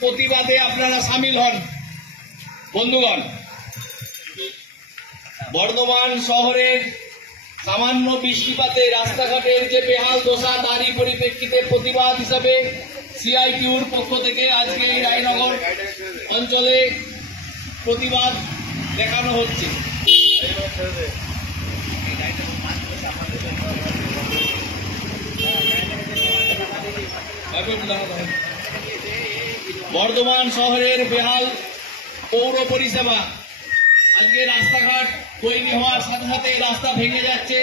প্রতিবাদে আপনারা সামিল হন। বন্ধুগণ, বর্ধমান শহরের সামান্য বৃষ্টিপাতে রাস্তাঘাটের যে বেহাল দশা, তারই পরিপ্রেক্ষিতে প্রতিবাদ হিসাবে সিআইটিউর পক্ষ থেকে আজকে এই রায়নগর অঞ্চলে প্রতিবাদ দেখানো হচ্ছে। বর্ধমান শহরের বেহাল পৌর পরিষেবা, আজকে রাস্তাঘাট তৈরি হওয়ার সাথে সাথে রাস্তা ভেঙে যাচ্ছে।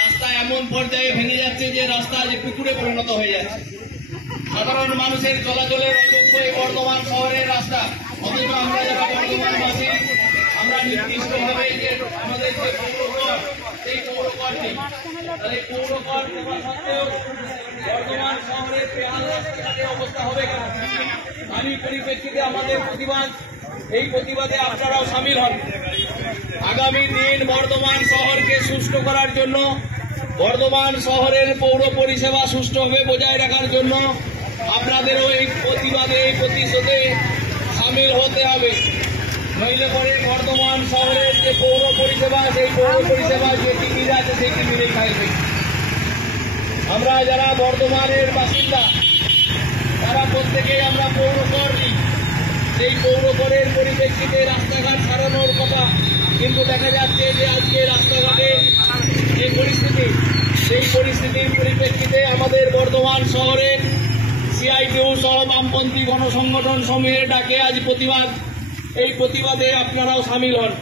রাস্তা এমন পর্যায়ে ভেঙে যাচ্ছে যে রাস্তা যে পুকুরে পরিণত হয়ে যাচ্ছে। সাধারণ মানুষের চলাচলের অযোগ্য এই বর্ধমান শহরের রাস্তা, অথচ আমরা যারা বর্ধমানবাসী আমরা নির্দিষ্টভাবে যে আমাদের যে পৌরকর, সেই পৌরকর নেই। তাহলে পৌরকর দেওয়া সত্ত্বেও বর্ধমান শহরের বেহাল রাস্তাঘাটের অবস্থা হবে কেন? তারই পরিপ্রেক্ষিতে আমাদের প্রতিবাদ, এই প্রতিবাদে আপনারাও সামিল হন। আগামী দিন বর্ধমান শহরকে সুষ্ঠু করার জন্য, বর্ধমান শহরের পৌর পরিষেবা সুষ্ঠুভাবে বজায় রাখার জন্য আপনাদেরও এই প্রতিবাদে, এই প্রতিশোধে সামিল হতে হবে। নইলে পরে বর্ধমান শহরের যে পৌর পরিষেবা, সেই পৌর পরিষেবা যে টিকিট আছে সেই টিকিটে খাইবে। আমরা যারা বর্ধমানের বাসিন্দা, তারা প্রত্যেকেই আমরা পৌরকর দিই। সেই পৌরকরের পরিপ্রেক্ষিতে রাস্তাঘাট সারানোর কথা, কিন্তু দেখা যাচ্ছে যে আজকে রাস্তাঘাটের যে পরিস্থিতি, সেই পরিস্থিতির পরিপ্রেক্ষিতে আমাদের বর্ধমান শহরের সিআইটিউ সহ বামপন্থী গণসংগঠন সমূহের ডাকে আজ প্রতিবাদ, এই প্রতিবাদে আপনারাও সামিল হন।